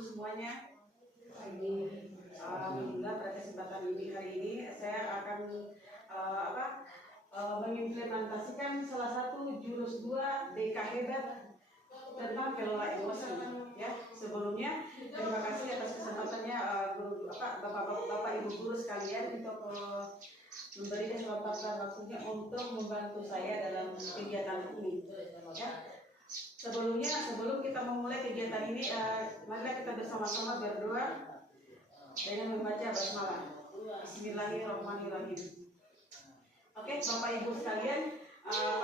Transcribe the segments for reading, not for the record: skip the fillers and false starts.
semuanya. Alhamdulillah pada kesempatan ini hari ini saya akan mengimplementasikan salah satu jurus 2 DK hebat tentang kelola emosi. Ya, sebelumnya terima kasih atas kesempatannya Bapak Ibu guru sekalian untuk memberi kesempatan waktunya untuk membantu saya dalam kegiatan ini. Ya. Sebelum kita memulai kegiatan ini, mari kita bersama-sama berdoa dengan membaca basmalah. Bismillahirrahmanirrahim. Oke, Bapak Ibu sekalian,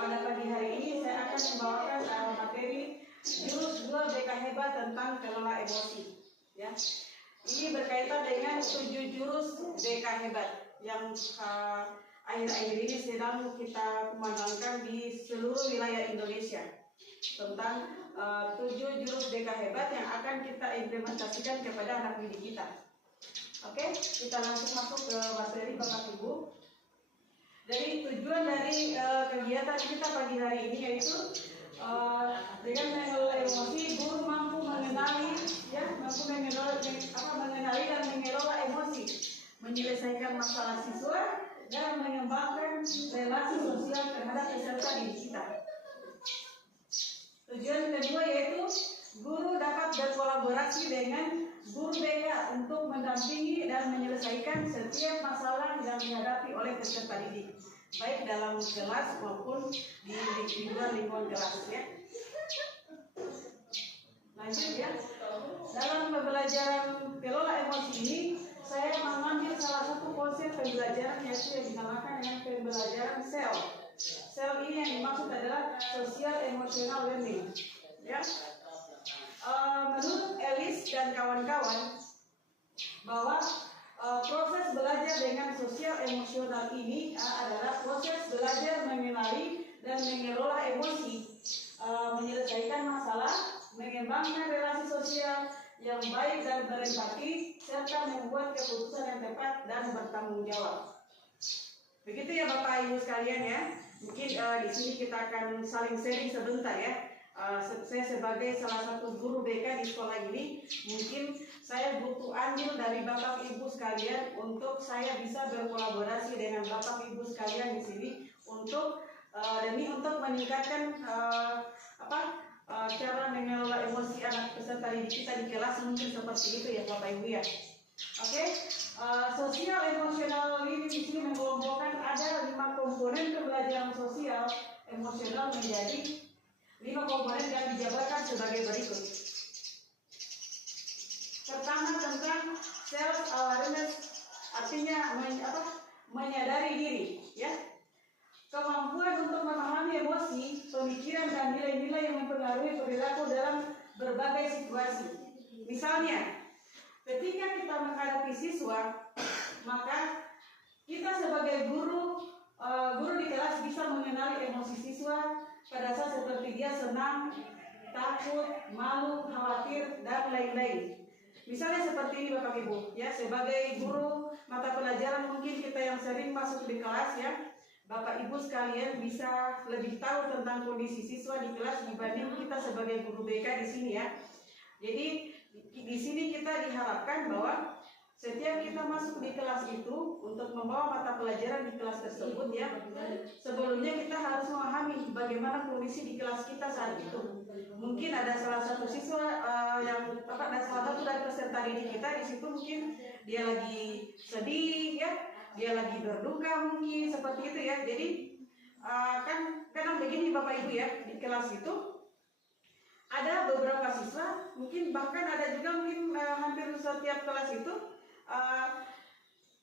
pada pagi hari ini saya akan membawakan materi jurus 2 BK hebat tentang kelola emosi. Ya, ini berkaitan dengan 7 jurus BK hebat yang akhir-akhir ini sedang kita kumandangkan di seluruh wilayah Indonesia tentang 7 jurus BK hebat yang akan kita implementasikan kepada anak didik kita. Oke, kita langsung masuk ke materi Bapak Ibu. Dari tujuan dari kegiatan kita pagi hari ini yaitu dengan mengelola emosi, guru mampu mengenali dan mengelola emosi, menyelesaikan masalah siswa dan mengembangkan relasi sosial terhadap peserta didik kita. Tujuan kedua yaitu guru dapat berkolaborasi dengan guru BK untuk mendampingi dan menyelesaikan setiap masalah yang dihadapi oleh peserta didik, baik dalam kelas maupun di luar lingkungan kelas. Ya. Lanjut ya. Dalam pembelajaran kelola emosi ini, saya mengambil salah satu konsep pembelajaran yaitu yang dinamakan dengan pembelajaran SEL. SEL ini yang dimaksud adalah Social Emotional Learning. Ya. Menurut Ellis dan kawan-kawan bahwa proses belajar dengan sosial emosional ini adalah proses belajar mengenali dan mengelola emosi, menyelesaikan masalah, mengembangkan relasi sosial yang baik dan berempati, serta membuat keputusan yang tepat dan bertanggung jawab. Begitu ya Bapak Ibu sekalian ya. Mungkin di sini kita akan saling sharing sebentar ya. Saya sebagai salah satu guru BK di sekolah ini, mungkin saya butuh andil dari Bapak Ibu sekalian untuk saya bisa berkolaborasi dengan Bapak Ibu sekalian di sini untuk untuk meningkatkan cara mengelola emosi anak peserta didik kita di kelas, mungkin seperti itu ya Bapak Ibu ya. Oke, sosial emosional ini di sini mengelompokkan ada 5 komponen pembelajaran sosial emosional menjadi 5 komponen yang dijabarkan sebagai berikut. Pertama tentang self awareness, artinya menyadari diri, ya. Kemampuan untuk memahami emosi, pemikiran dan nilai-nilai yang mempengaruhi perilaku dalam berbagai situasi. Misalnya, ketika kita menghadapi siswa, maka kita sebagai guru di kelas bisa mengenali emosi siswa pada saat seperti dia senang, takut, malu, khawatir, dan lain-lain. Misalnya seperti ini Bapak Ibu, ya, sebagai guru mata pelajaran mungkin kita yang sering masuk di kelas ya, Bapak Ibu sekalian bisa lebih tahu tentang kondisi siswa di kelas dibanding kita sebagai guru BK di sini ya. Jadi di sini kita diharapkan bahwa setiap kita masuk di kelas itu untuk membawa mata pelajaran di kelas tersebut ya, sebelumnya kita harus memahami bagaimana kondisi di kelas kita saat itu. Mungkin ada salah satu siswa ada salah satu dari peserta didik kita di situ mungkin dia lagi sedih ya, dia lagi berduka mungkin seperti itu ya. Jadi kan kadang begini Bapak Ibu ya, di kelas itu ada beberapa siswa, mungkin bahkan ada juga mungkin hampir setiap kelas itu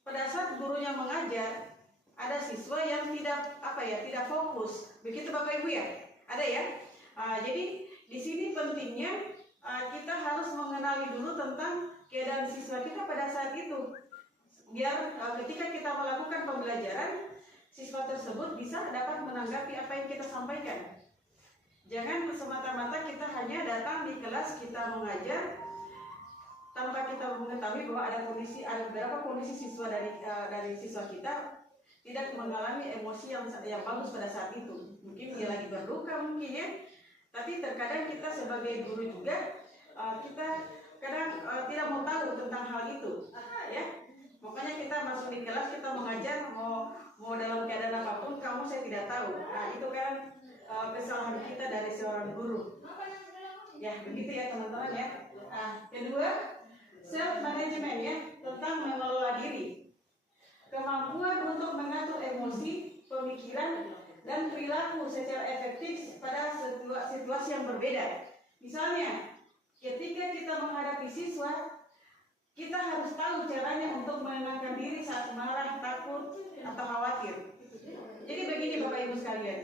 pada saat gurunya mengajar ada siswa yang tidak fokus. Begitu Bapak Ibu ya? Ada ya? Jadi di sini pentingnya kita harus mengenali dulu tentang keadaan siswa kita pada saat itu. Biar ketika kita melakukan pembelajaran, siswa tersebut bisa dapat menanggapi apa yang kita sampaikan. Jangan semata-mata kita hanya datang di kelas kita mengajar tanpa kita mengetahui bahwa ada beberapa kondisi siswa dari siswa kita tidak mengalami emosi yang bagus pada saat itu. Mungkin dia lagi berduka mungkin ya. Tapi terkadang kita sebagai guru juga kita kadang tidak mau tahu tentang hal itu, ya. Makanya kita masuk di kelas, kita mengajar, mau dalam keadaan apapun, saya tidak tahu. Nah, itu kan kesalahan kita dari seorang guru. Ya, begitu ya teman-teman ya. Nah, kedua, self management ya, tentang mengelola diri. Kemampuan untuk mengatur emosi, pemikiran, dan perilaku secara efektif pada situasi yang berbeda. Misalnya, ketika kita menghadapi siswa, kita harus tahu caranya untuk menenangkan diri saat marah, takut, atau khawatir. Jadi begini Bapak Ibu sekalian,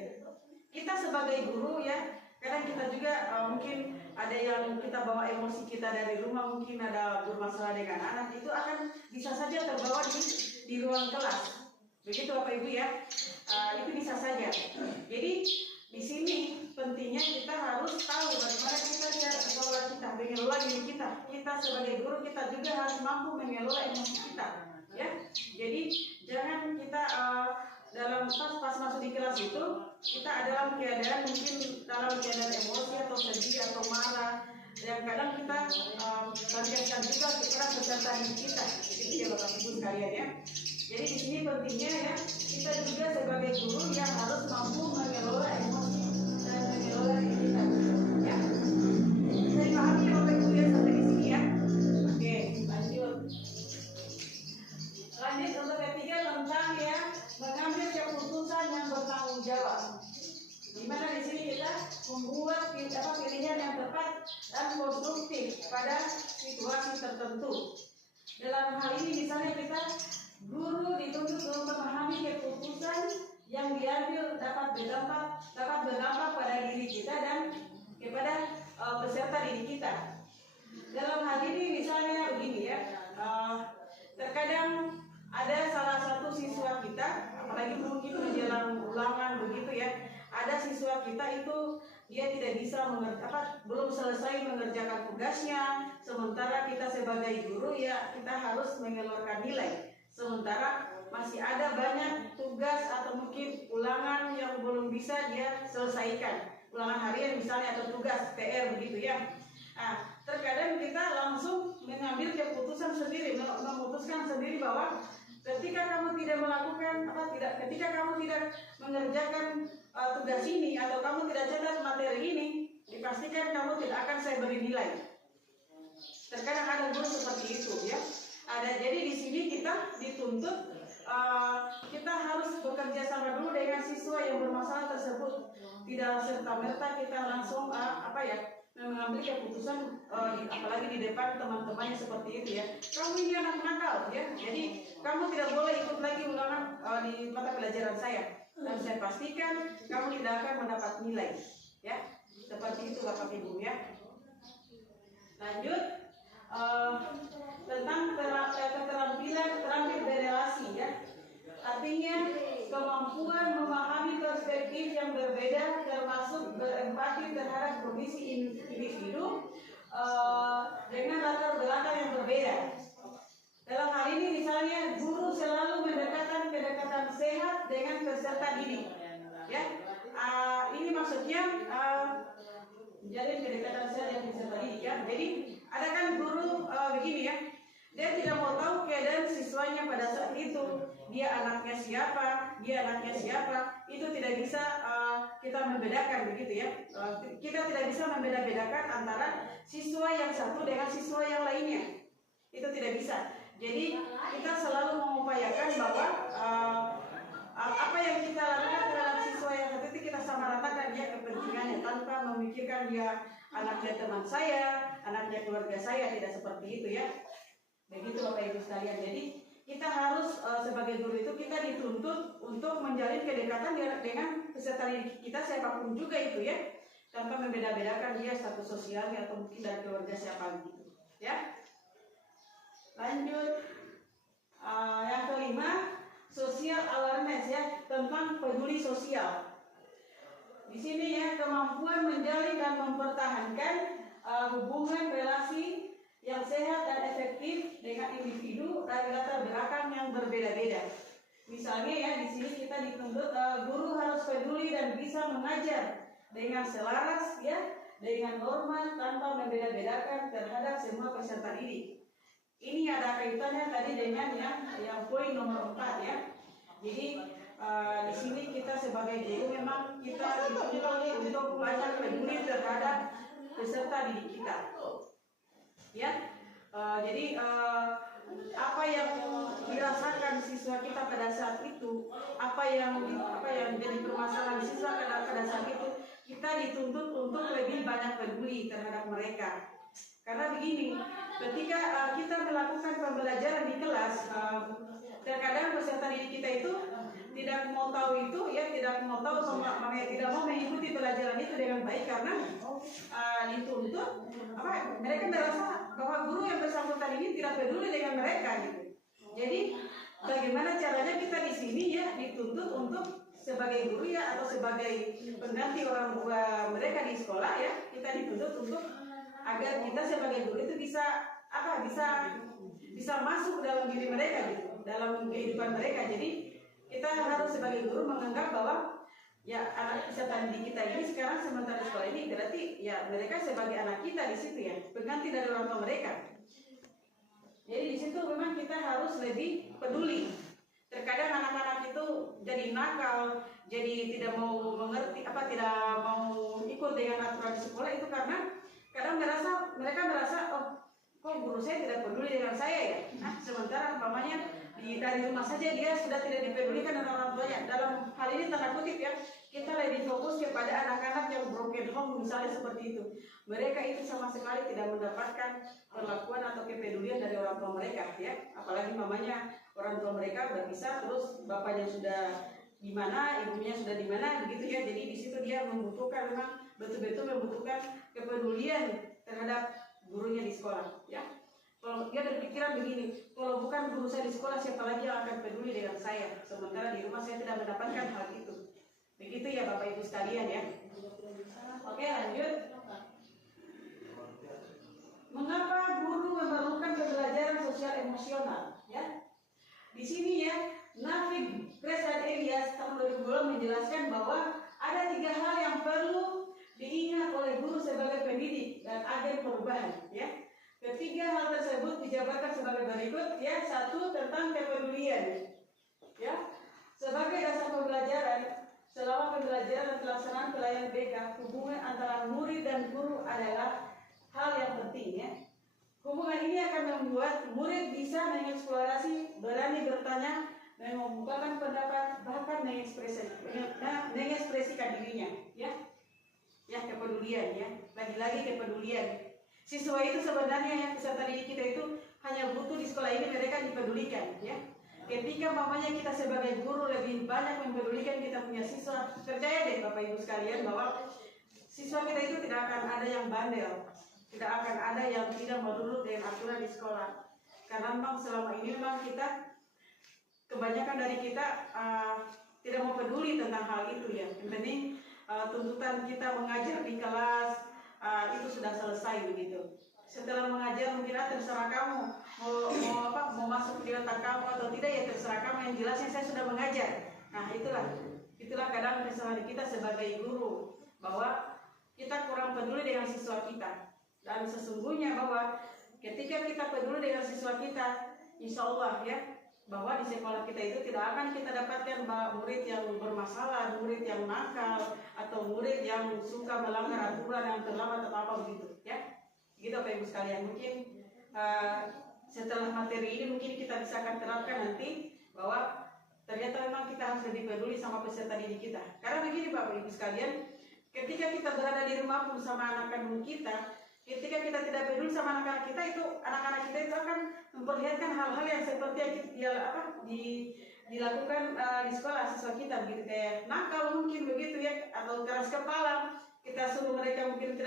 kita sebagai guru ya, kadang kita juga mungkin ada yang kita bawa emosi kita dari rumah, mungkin ada bermasalah dengan anak, itu akan bisa saja terbawa di ruang kelas. Begitu Bapak Ibu ya, itu bisa saja. Jadi di sini pentingnya kita harus tahu bagaimana kita mengelola diri kita. Kita sebagai guru kita juga harus mampu mengelola emosi kita, ya. Jadi jangan kita dalam pas masuk di kelas itu kita dalam keadaan emosi atau sedih atau marah, yang kadang kita lampiaskan juga kepada peserta didik kita. Itu ya Bapak Ibu sekalian ya. Jadi di sini pentingnya ya, kita juga sebagai guru yang harus mampu mengelola emosi dan mengelola diri kita. Ya. Bisa dipahami ya Bapak Ibu ya sampai di sini ya. Oke, lanjut. Lanjut untuk ketiga tentang ya mengambil keputusan yang bertanggung jawab. Di mana di sini kita membuat pilihan yang tepat dan konstruktif pada situasi tertentu. Dalam hal ini misalnya kita guru dituntut untuk memahami keputusan yang diambil dapat berdampak pada diri kita dan kepada peserta didik kita. Dalam hal ini misalnya begini ya, terkadang ada salah satu siswa kita, apalagi mungkin menjelang ulangan begitu ya, ada siswa kita itu dia tidak bisa belum selesai mengerjakan tugasnya, sementara kita sebagai guru ya kita harus mengeluarkan nilai. Sementara masih ada banyak tugas atau mungkin ulangan yang belum bisa dia selesaikan, ulangan harian misalnya atau tugas PR begitu ya. Nah, terkadang kita langsung mengambil keputusan sendiri, memutuskan sendiri bahwa ketika kamu tidak melakukan ketika kamu tidak mengerjakan tugas ini atau kamu tidak catat materi ini, dipastikan kamu tidak akan saya beri nilai. Terkadang ada guru seperti itu ya. Jadi di sini kita dituntut kita harus bekerja sama dulu dengan siswa yang bermasalah tersebut. Tidak serta-merta kita langsung mengambil keputusan apalagi di depan teman-temannya seperti itu ya. Kamu ini anak nakal ya. Jadi kamu tidak boleh ikut lagi ulangan di mata pelajaran saya. Dan saya pastikan kamu tidak akan mendapat nilai. Ya. Seperti itu Bapak Ibu ya. Lanjut. Tentang keterampilan berelasi ya. Artinya kemampuan memahami perspektif yang berbeda termasuk berempati terhadap kondisi individu dengan latar belakang yang berbeda. Dalam hal ini misalnya guru selalu pendekatan sehat dengan peserta didik. Ya. Ini maksudnya menjalin kedekatan sehat dengan peserta didik ya. Jadi ada kan guru begini ya, dia tidak mau tahu keadaan siswanya pada saat itu, dia anaknya siapa, itu tidak bisa kita membedakan begitu ya. Kita tidak bisa membeda-bedakan antara siswa yang satu dengan siswa yang lainnya, itu tidak bisa. Jadi kita selalu mengupayakan bahwa apa yang kita lakukan terhadap siswa yang satu itu kita samaratakan ya kepentingannya, tanpa memikirkan dia anaknya teman saya, anaknya keluarga saya, tidak seperti itu ya. Begitu Bapak Ibu sekalian. Jadi kita harus sebagai guru itu kita dituntut untuk menjalin kedekatan dengan peserta didik kita siapapun juga itu ya, tanpa membeda-bedakan dia status sosialnya atau mungkin dari keluarga siapa gitu ya. Lanjut yang kelima, social awareness ya, tentang peduli sosial. Di sini ya, kemampuan menjalin dan mempertahankan hubungan relasi yang sehat dan efektif dengan individu dari latar belakang yang berbeda-beda. Misalnya ya, di sini kita dituntut guru harus peduli dan bisa mengajar dengan selaras ya, dengan norma tanpa membeda-bedakan siswa peserta didik. Ini ada kaitannya tadi dengan yang poin nomor 4 ya. Jadi di sini kita sebagai guru memang kita dituntut untuk banyak peduli terhadap peserta didik kita. Ya, jadi apa yang dirasakan siswa kita pada saat itu, apa yang jadi permasalahan siswa pada saat itu, kita dituntut untuk lebih banyak peduli terhadap mereka. Karena begini, ketika kita melakukan pembelajaran di kelas, terkadang peserta didik kita itu tidak mau tahu itu, ya tidak mau tahu, tidak mau mengikuti pelajaran itu dengan baik karena dituntut. Mereka merasa bahwa guru yang bersangkutan ini tidak peduli dengan mereka gitu. Jadi bagaimana caranya kita di sini ya dituntut untuk sebagai guru ya atau sebagai pengganti orang tua mereka di sekolah ya, kita dituntut untuk agar kita sebagai guru itu bisa masuk dalam diri mereka gitu, dalam kehidupan mereka. Jadi kita harus sebagai guru menganggap bahwa ya anak peserta didik kita ini sekarang sementara sekolah ini berarti ya mereka sebagai anak kita di situ ya, pengganti dari orang tua mereka. Jadi di situ memang kita harus lebih peduli. Terkadang anak-anak itu jadi nakal, jadi tidak mau mengerti tidak mau ikut dengan aturan di sekolah itu karena kadang mereka merasa oh kok guru saya tidak peduli dengan saya ya. Nah, sementara umpamanya dari rumah saja dia sudah tidak dipedulikan dengan orang tuanya. Dalam hal ini tanda kutip ya, kita lebih fokus kepada anak-anak yang broken home misalnya seperti itu. Mereka itu sama sekali tidak mendapatkan perlakuan atau kepedulian dari orang tua mereka ya. Apalagi mamanya orang tua mereka berpisah, terus bapaknya sudah di mana, ibunya sudah di mana begitu ya. Jadi di situ dia membutuhkan, memang betul-betul membutuhkan kepedulian terhadap gurunya di sekolah ya. Kalau dia berpikiran begini, kalau bukan guru saya di sekolah, siapa lagi yang akan peduli dengan saya? Sementara di rumah saya tidak mendapatkan hal itu. Begitu ya Bapak Ibu sekalian ya. Oke, lanjut. Mengapa guru memerlukan pembelajaran sosial emosional? Ya, di sini ya, Nafik, Grace dan Elias tahun 2020 menjelaskan bahwa ada 3 hal yang perlu diingat oleh guru sebagai pendidik dan agen perubahan. Ya, ketiga hal tersebut dijabarkan sebagai berikut. Ya, 1 tentang kepedulian. Ya, sebagai dasar pembelajaran. Selama pembelajaran dan pelaksanaan pelayanan BK, hubungan antara murid dan guru adalah hal yang penting ya. Hubungan ini akan membuat murid bisa mengeksplorasi, berani bertanya, mengungkapkan pendapat, bahkan mengekspresikan dirinya ya. Ya, kepedulian ya. Lagi-lagi kepedulian. Siswa itu sebenarnya ya, peserta didik kita itu hanya butuh di sekolah ini mereka dipedulikan ya. Ketika mamanya kita sebagai guru lebih banyak mempedulikan kita punya siswa, percaya deh Bapak Ibu sekalian bahwa siswa kita itu tidak akan ada yang bandel, tidak akan ada yang tidak menurut dengan aturan di sekolah. Karena memang selama ini memang kita, kebanyakan dari kita tidak mau peduli tentang hal itu ya. Yang penting tuntutan kita mengajar di kelas itu sudah selesai begitu. Setelah mengajar mungkin terserah kamu mau masuk di otak kamu atau tidak ya terserah kamu, yang jelasnya saya sudah mengajar. Nah itulah kadang kesalahan kita sebagai guru, bahwa kita kurang peduli dengan siswa kita. Dan sesungguhnya bahwa ketika kita peduli dengan siswa kita, insya Allah ya, bahwa di sekolah kita itu tidak akan kita dapatkan murid yang bermasalah, murid yang nakal, atau murid yang suka melanggar aturan yang terlambat atau apa begitu ya. Gitu Bapak Ibu sekalian, mungkin setelah materi ini mungkin kita bisa akan terapkan nanti bahwa ternyata memang kita harus lebih peduli sama peserta didik kita. Karena begini Bapak Ibu sekalian, ketika kita berada di rumah pun sama anak-anak kita, ketika kita tidak peduli sama anak-anak kita itu, anak-anak kita itu akan memperlihatkan hal-hal yang seperti yang dilakukan di sekolah siswa kita begitu, kayak nakal mungkin begitu ya, atau keras kepala. Kita suruh mereka mungkin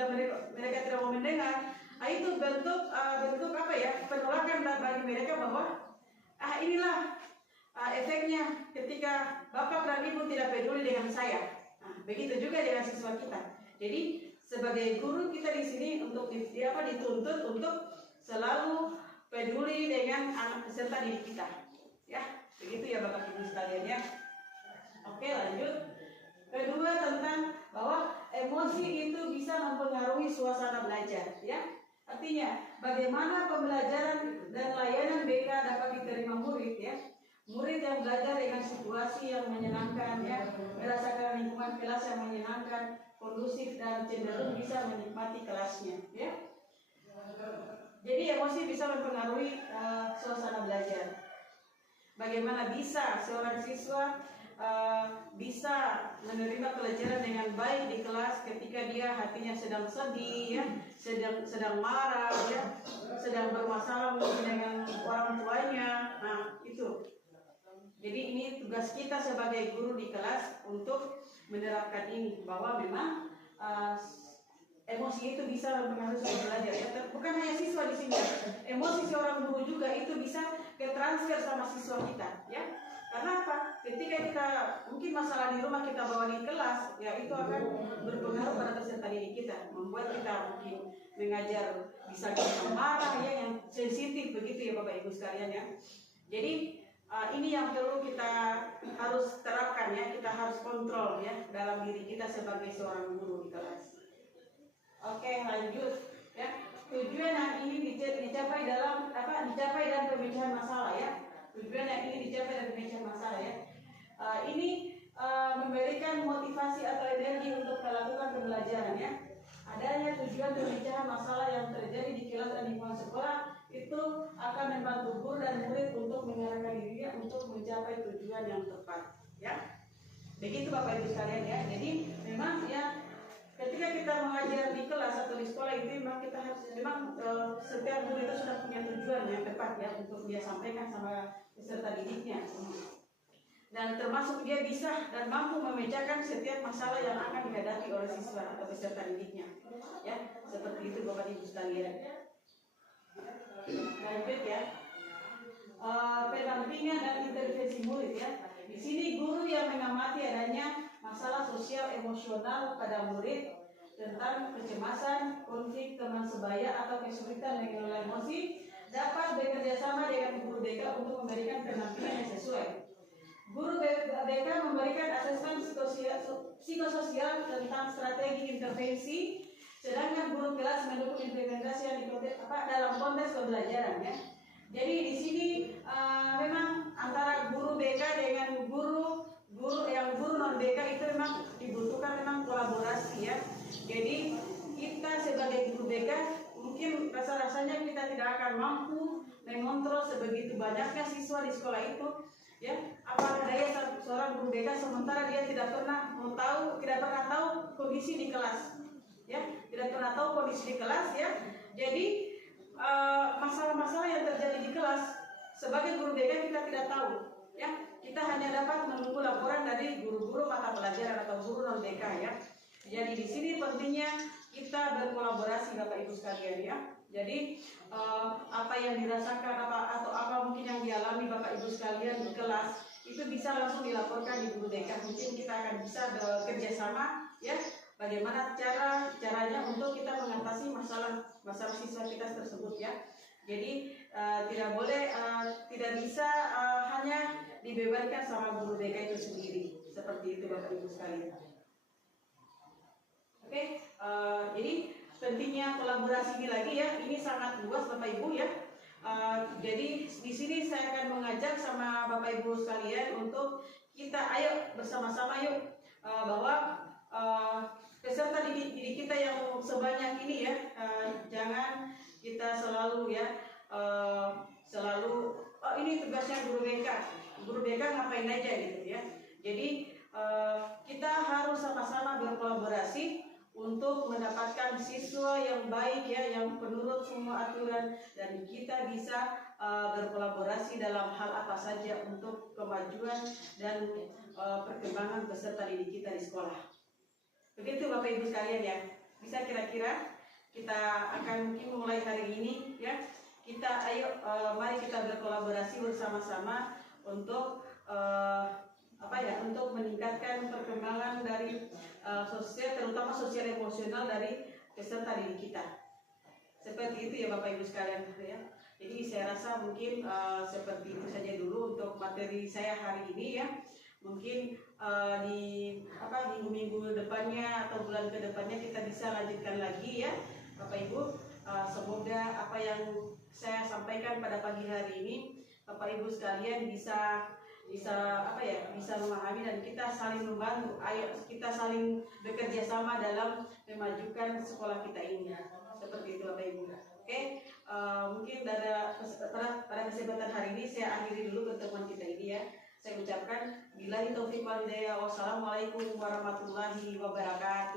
mereka tidak mau mendengar. Itu bentuk penolakan bagi mereka bahwa inilah efeknya ketika Bapak dan Ibu tidak peduli dengan saya. Begitu juga dengan siswa kita. Jadi sebagai guru kita di sini untuk dituntut untuk selalu peduli dengan anak peserta didik kita. Ya, begitu ya Bapak Ibu sekalian ya. Oke, lanjut. Kedua, tentang bahwa emosi itu bisa mempengaruhi suasana belajar ya. Artinya, bagaimana pembelajaran dan layanan BK dapat diterima murid ya. Murid yang belajar dengan situasi yang menyenangkan ya, merasakan lingkungan kelas yang menyenangkan, kondusif dan cenderung bisa menikmati kelasnya ya. Jadi emosi bisa mempengaruhi suasana belajar. Bagaimana bisa seorang siswa bisa menerima pelajaran dengan baik di kelas ketika dia hatinya sedang sedih ya, sedang marah ya, sedang bermasalah mungkin dengan orang tuanya. Nah, itu. Jadi ini tugas kita sebagai guru di kelas untuk menerapkan ini, bahwa memang emosi itu bisa mempengaruhi seorang belajar ya. Bukan hanya siswa di sini, emosi seorang guru juga itu bisa ketransfer sama siswa kita ya. Karena apa? Ketika kita mungkin masalah di rumah kita bawa di kelas, ya itu akan berpengaruh pada peserta didik kita, membuat kita mungkin mengajar bisa kita marah ya, yang sensitif begitu ya Bapak Ibu sekalian ya. Jadi ini yang perlu kita harus terapkan ya, kita harus kontrol ya dalam diri kita sebagai seorang guru di kelas. Oke, lanjut ya. Tujuan yang ini dicapai dalam dicapai dan pemecahan masalah ya. Tujuan yang ini dicapai dan pemecahan masalah ya. Ini memberikan motivasi atau energi untuk melakukan pembelajaran ya. Adanya tujuan pemecahan masalah yang terjadi di kelas dan lingkungan sekolah itu akan membantu guru dan murid untuk mengarahkan dirinya untuk mencapai tujuan yang tepat ya. Begitu Bapak Ibu sekalian ya. Jadi memang ya, ketika kita mengajar di kelas atau di sekolah itu memang kita harus setiap guru itu sudah punya tujuan yang tepat ya untuk dia sampaikan sama peserta didiknya. Dan termasuk dia bisa dan mampu memecahkan setiap masalah yang akan dihadapi oleh siswa atau peserta didiknya ya, seperti itu Bapak Ibu sekalian. Lanjut ya, pendampingan dan intervensi murid ya. Di sini guru yang mengamati adanya masalah sosial emosional pada murid tentang kecemasan, konflik teman sebaya atau kesulitan mengelola emosi dapat bekerja sama dengan guru BK untuk memberikan pendampingan yang sesuai. Guru BK memberikan asesmen psikososial tentang strategi intervensi, sedangkan guru kelas mendukung implementasi yang dalam konteks pembelajaran ya. Jadi di sini memang antara guru BK dengan guru non BK itu memang dibutuhkan memang kolaborasi ya. Jadi kita sebagai guru BK mungkin rasa-rasanya kita tidak akan mampu mengontrol sebegitu banyaknya siswa di sekolah itu ya. Apa daya seorang guru BK sementara dia tidak pernah tahu kondisi di kelas ya, tidak pernah tahu kondisi di kelas ya. Jadi masalah-masalah yang terjadi di kelas sebagai guru BK kita tidak tahu ya. Kita hanya dapat menunggu laporan dari guru-guru mata pelajaran atau guru non BK ya. Jadi di sini pentingnya kita berkolaborasi Bapak Ibu sekalian ya. Jadi apa yang dirasakan atau apa mungkin yang dialami Bapak Ibu sekalian di kelas itu bisa langsung dilaporkan di guru BK. Mungkin kita akan bisa bekerja sama ya. Bagaimana caranya untuk kita mengatasi masalah siswa kita tersebut ya. Jadi tidak bisa hanya dibebankan sama guru BK itu sendiri. Seperti itu Bapak Ibu sekalian. Oke, jadi pentingnya kolaborasi ini lagi ya. Ini sangat luas Bapak Ibu ya. Jadi di sini saya akan mengajak sama Bapak Ibu sekalian untuk kita ayo bersama-sama yuk bahwa peserta didik kita yang sebanyak ini ya, jangan kita selalu ya ini tugasnya guru BK ngapain aja gitu ya. Jadi kita harus sama-sama berkolaborasi untuk mendapatkan siswa yang baik ya, yang penurut semua aturan, dan kita bisa berkolaborasi dalam hal apa saja untuk kemajuan dan perkembangan peserta didik kita di sekolah. Begitu Bapak Ibu sekalian ya. Bisa kira-kira kita akan mungkin mulai hari ini ya. Mari kita berkolaborasi bersama-sama untuk untuk meningkatkan perkembangan dari terutama sosial emosional dari peserta didik kita. Seperti itu ya Bapak Ibu sekalian ya. Jadi saya rasa mungkin seperti itu saja dulu untuk materi saya hari ini ya. Mungkin di minggu depannya atau bulan kedepannya kita bisa lanjutkan lagi ya Bapak Ibu. semoga apa yang saya sampaikan pada pagi hari ini Bapak Ibu sekalian bisa memahami dan kita saling membantu. Ayo kita saling bekerja sama dalam memajukan sekolah kita ini. Seperti itu Bapak Ibu. Oke, mungkin pada kesempatan hari ini saya akhiri dulu pertemuan kita ini ya. Saya ucapkan billahi taufiq wal hidayah. Wassalamualaikum warahmatullahi wabarakatuh.